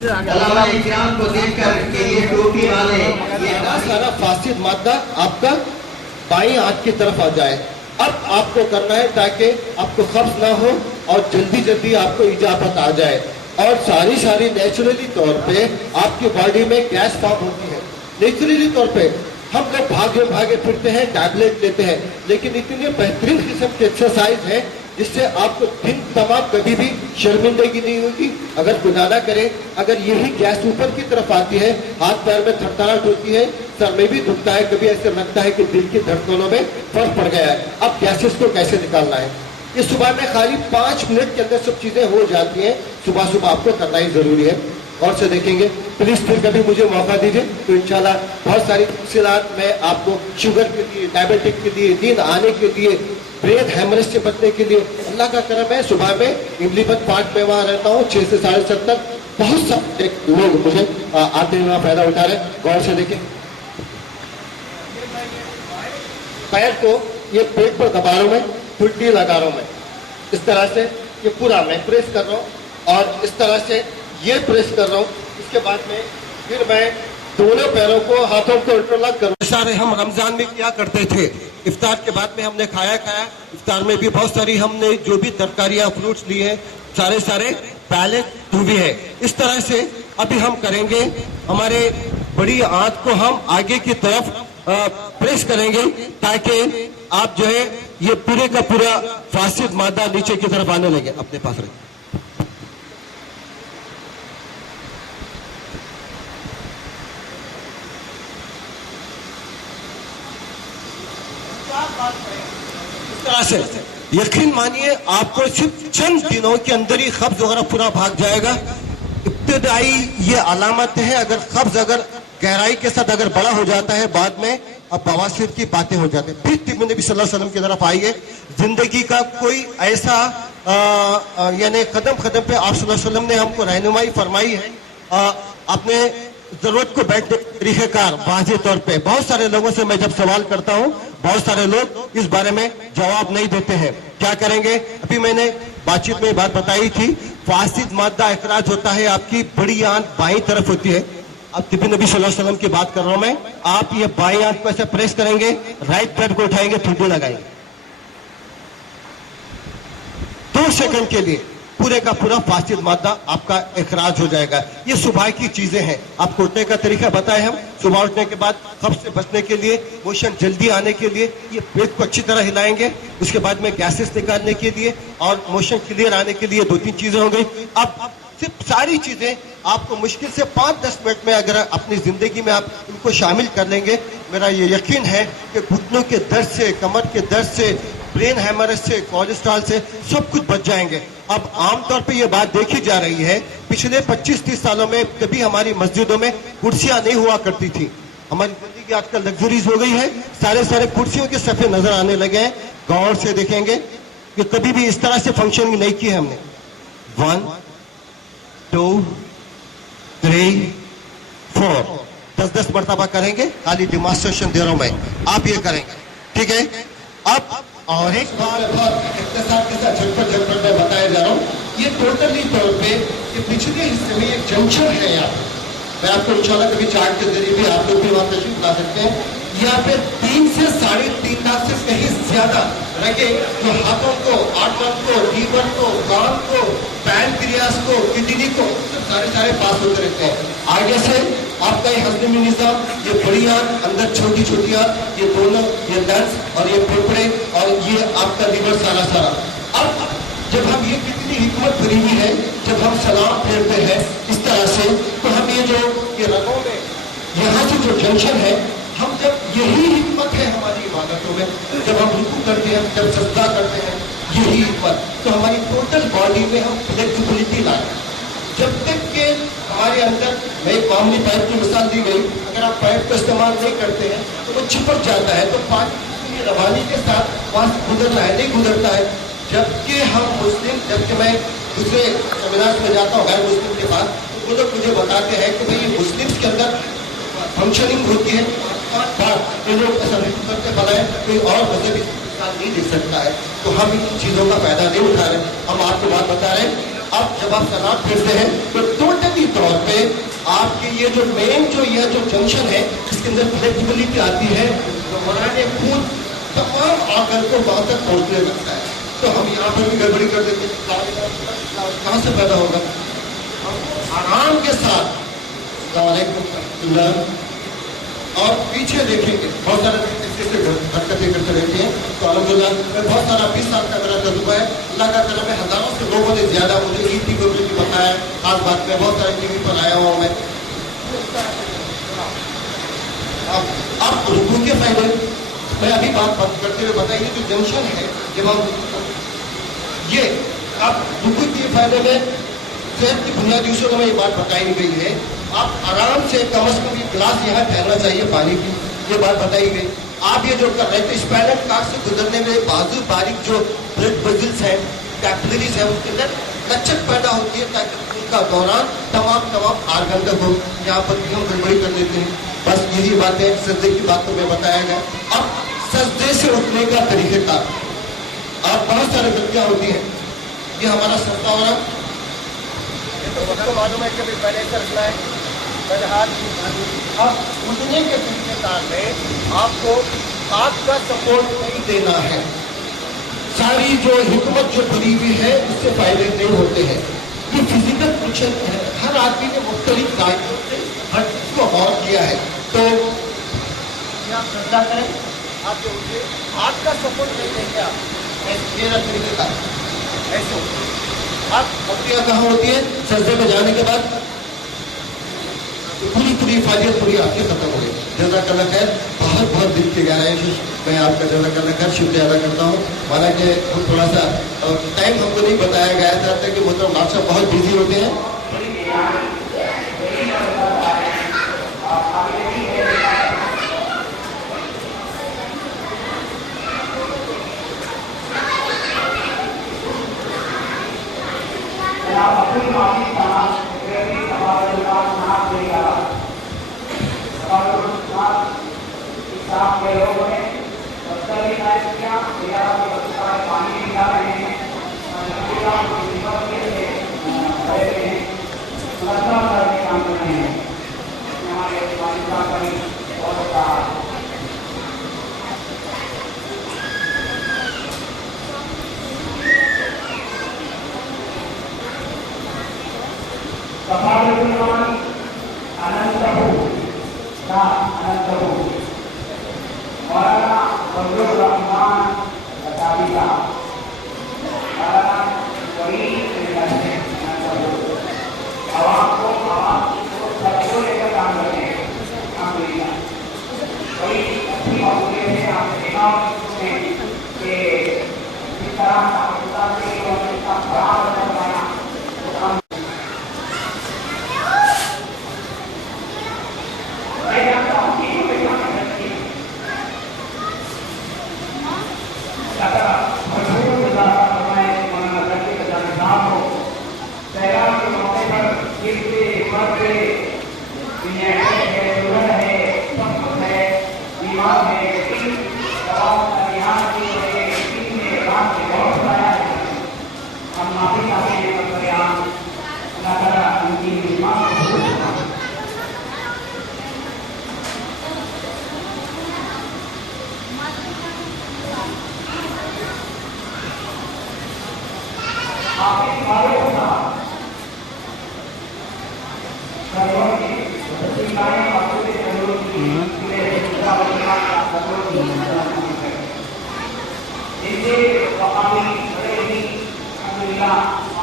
علامہ اکرام کو دیکھ کر کہ یہ ٹوپی والے یہ سارا فاسد مادہ آپ کا بائیں ہاتھ کی طرف آ جائے. اب آپ کو کرنا ہے تاکہ آپ کو قبض نہ ہو اور جلدی جلدی آپ کو اجابت آ جائے. اور ساری نیچرلی طور پہ آپ کی باڈی میں گیس فارم ہوتی ہے. نیچرلی طور پہ ہم لوگ بھاگے پھرتے ہیں, ٹیبلٹ لیتے ہیں, لیکن اتنی بہترین قسم کی ایکسرسائز ہے جس سے آپ کو دن تمام کبھی بھی شرمندگی نہیں ہوگی. اگر گناہ نہ کریں, اگر یہی گیس اوپر کی طرف آتی ہے, ہاتھ پیر میں تھرتھراہٹ ہوتی ہے, سر میں بھی دکھتا ہے, کبھی ایسے لگتا ہے کہ دل کی دھڑکنوں میں فرق پڑ گیا ہے. اب گیسز کو کیسے نکالنا ہے؟ یہ صبح میں خالی 5 منٹ کے اندر سب چیزیں ہو جاتی ہیں. صبح آپ کو کرنا ہی ضروری ہے. اور سے دیکھیں گے, پلیز پھر کبھی مجھے موقع دیجیے تو انشاءاللہ بہت ساری تفصیلات میں آپ کو شوگر کے لیے, ڈائبٹک کے لیے, نیند آنے کے لیے, برین ہیمریج سے بچنے کے لیے, اللہ کا کرم ہے صبح میں املی بند پارک میں وہاں رہتا ہوں 6 سے 7:30 تک. بہت سارے لوگ مجھے آتے ہوئے فائدہ اٹھا رہے ہیں. غور سے دیکھیں, پیر کو یہ پیٹ پر دبا رہا ہوں میں, پھٹی لگا رہا ہوں میں, اس طرح سے یہ پورا میں پریس کر رہا ہوں اور اس طرح سے یہ پریس کر رہا ہوں. اس کے بعد میں پھر میں دونوں پیروں کو, ہاتھوں کو انٹرلاک کروں. سارے ہم رمضان میں کیا کرتے تھے, افطار کے بعد میں ہم نے کھایا. افطار میں بھی بہت ساری ہم نے جو بھی ترکاریاں, فروٹس لیے ہیں, سارے پہلے دھوبی ہے. اس طرح سے ابھی ہم کریں گے, ہمارے بڑی آنت کو ہم آگے کی طرف پریس کریں گے تاکہ آپ جو ہے یہ پورے کا پورا فاسد مادہ نیچے کی طرف آنے لگے. اپنے پاس رکھیں. اس طرح سے یقین مانیے آپ کو صرف چند دنوں کے اندر ہی قبض وغیرہ پورا بھاگ جائے گا. ابتدائی یہ علامت ہے. اگر قبض اگر گہرائی کے ساتھ اگر بڑا ہو جاتا ہے, بعد میں اب بواسیر کی باتیں ہو جاتی ہیں. پھر طب نبی صلی اللہ علیہ وسلم کی طرف آئیے. زندگی کا کوئی ایسا یعنی قدم پہ آپ صلی اللہ علیہ وسلم نے ہم کو رہنمائی فرمائی ہے. اپنے ضرورت کو بیٹھنے طریقہ کار واضح طور پہ بہت سارے لوگوں سے میں جب سوال کرتا ہوں, بہت سارے لوگ اس بارے میں جواب نہیں دیتے ہیں. کیا کریں گے؟ ابھی میں نے بات چیت میں بات بتائی تھی, فاسد مادہ اخراج ہوتا ہے, آپ کی بڑی آنت بائیں طرف ہوتی ہے. اب طب نبی صلی اللہ علیہ وسلم کی بات کر رہا ہوں میں. آپ یہ بائیں آنت کو ایسے پریس کریں گے, رائٹ پیر کو اٹھائیں گے, ٹھنڈی لگائیں گے. 2 سیکنڈ کے لیے پورے کا پورا فاسد مادہ آپ کا اخراج ہو جائے گا. یہ صبح کی چیزیں ہیں. آپ کو اٹھنے کا طریقہ بتائے ہم. صبح اٹھنے کے بعد قبض سے بچنے کے لیے, موشن جلدی آنے کے لیے یہ پیٹ کو اچھی طرح ہلائیں گے. اس کے بعد میں گیسز نکالنے کے لیے اور موشن کلیئر آنے کے لیے 2-3 چیزیں ہو گئی. اب صرف ساری چیزیں آپ کو مشکل سے 5-10 منٹ میں اگر اپنی زندگی میں آپ ان کو شامل کر لیں گے, میرا یہ یقین ہے کہ گھٹنوں کے درد سے, کمر کے درد سے, برین ہیمریج سے, کولیسٹرول سے سب کچھ بچ جائیں گے. اب عام طور پہ یہ بات دیکھی جا رہی ہے, پچھلے 25-30 سالوں میں کبھی ہماری مسجدوں میں کرسیاں نہیں ہوا کرتی تھی. ہماری زندگی آج کل لگژریز ہو گئی ہے, سارے کرسیوں کے صفحے نظر آنے لگے ہیں. غور سے دیکھیں گے کہ کبھی بھی اس طرح سے فنکشن نہیں کی ہے ہم نے. 1 2 3 4 10 مرتبہ کریں گے. خالی ڈیمانسٹریشن دے رہا ہوں میں, آپ یہ کریں گے, ٹھیک ہے. اب اور ایک بار اختصار کے ساتھ جھٹپٹ میں بتایا جا رہا ہوں. یہ ٹوٹلی طور پہ یہ پچھلے حصے میں ایک جنکشن ہے. یہاں میں آپ کو انشاءاللہ کبھی چارٹ کے ذریعے بھی آپ لوگ بھی وہاں تشریف لا سکتے ہیں. یہاں پہ 3 سے 3.5 لاکھ سے کہیں زیادہ رگیں جو ہاتھوں کو, آرٹر کو, لیور کو, کان کو, پینکریاس کو, کڈنی کو سارے پاس ہوتے رہتے ہیں. آگے سے آپ کا یہ ہضمی نظام, یہ بڑی آنت, اندر چھوٹی آنت, یہ دونوں, یہ لنگس اور یہ پھیپھڑے اور یہ آپ کا لیور سارا. اب جب ہم یہ کتنی حکمت بھری ہوئی ہے, جب ہم سلام پھیرتے ہیں اس طرح سے, تو ہم یہ رگوں میں یہاں سے جو جنکشن ہے, ہم جب یہی حکمت ہے ہماری عبادتوں میں, جب ہم رکوع کرتے ہیں, جب سجدہ کرتے ہیں, یہی حکمت, تو ہماری ٹوٹل باڈی میں ہم فلیکسیبلٹی لائیں. جب تک کہ ہمارے اندر میں ایک معمولی پائپ کی مثال دی گئی, اگر آپ پائپ کا استعمال نہیں کرتے ہیں تو وہ چپک جاتا ہے, تو پانی کی روانی کے ساتھ وہاں سے گزرنا ہے, نہیں گزرتا ہے. جبکہ ہم مسلم, جبکہ میں دوسرے سیمینار میں جاتا ہوں غیر مسلم کے پاس, تو وہ لوگ مجھے بتاتے ہیں کہ بھائی مسلم کے اندر فنکشننگ ہوتی ہے. یہ لوگ ایسا نہیں کرتے, بنائے کوئی اور مذہبی نہیں دیکھ سکتا ہے. تو ہم ان چیزوں کا فائدہ نہیں اٹھا رہے, ہم آپ کو بات بتا رہے ہیں. اب جب آپ سلام پھیرتے ہیں تو ٹوٹلی طور پہ یہ جو مین جو جنکشن ہے اس کے اندر فلیکسیبلٹی آتی ہے تو ہمارے خود تمام آکر کو وہاں تک پہنچنے لگتا ہے. تو ہم یہاں پر بھی گڑبڑی کر دیتے ہیں, کہاں سے پیدا ہوگا؟ آرام کے ساتھ السلام علیکم اور پیچھے دیکھیں گے بہت سارے حرکتیں کرتے رہتے ہیں. تو الحمدللہ میں بہت سارا 20 سال کا میرا تجربہ ہے. اللہ کا کرم ہے, ہزاروں سے لوگوں نے زیادہ مجھے عید کی کورنگ بتایا ہے. خاص بات میں بہت سارے ٹی وی پر آیا ہوں میں. اب رکوع کے فائدے میں ابھی بات کرتے ہوئے بتائیے جو جنکشن ہے جب ہم یہ اب رکوع کے فائدے میں صحت کی بنیادی اصولوں میں یہ بات بتائی گئی ہے. آپ آرام سے کم از کم یہ گلاس یہاں ٹھہرنا چاہیے پانی کی, یہ بات بتائی گئی. آپ یہ جو کر رہے تھے اسپائنل کارڈ سے گزرنے میں بازو باریک جو بلڈ ویزلز ہیں کیپلریز ہیں اس کے اندر لچک پیدا ہوتی ہے تاکہ ان کا دوران تمام آرگن تک ہو. یہاں پر بھی ہم گڑبڑی کر دیتے ہیں. بس یہی باتیں سجدے کی بات کو میں بتایا گیا. اب سجدے سے اٹھنے کا طریقہ کار, آپ بہت سارے غلطیاں ہوتی ہیں. یہ ہمارا سجدہ ہو رہا تو معلوم ہے کہ پہلے ایسا رکھنا ہے, پہلے ہاتھ. اب اٹھنے کے طریقے کار میں آپ کو ہاتھ کا سپورٹ نہیں دینا ہے. ساری جو حکمت جو بنی ہوئی ہے اس سے فائدے نہیں ہوتے ہیں. یہ فزیکل فنکشن ہے, ہر آدمی نے مختلف ذائقوں سے ہر چیز کو غور کیا ہے. تو آپ سجدہ کریں, آپ جو اٹھے ہاتھ کا سپورٹ نہیں دیں گے, آپ میرا طریقہ کار ایسے آپ بکریاں کہاں ہوتی ہے سجدے میں جانے کے بعد پوری فائدیت پوری آپ کی ختم ہو گئی. جزاک اللہ خیر. بہت دل کی گہرائی سے میں آپ کا جزاک اللہ خیر شکریہ ادا کرتا ہوں. حالانکہ تھوڑا سا ٹائم ہم کو نہیں بتایا گیا تھا کہ محترم ڈاکٹر صاحب بہت بزی ہوتے ہیں. کے لوگوں نے کیا پانی نکال رہے ہیں کام کر رہے ہیں. ہمارے بہت الحمدللہ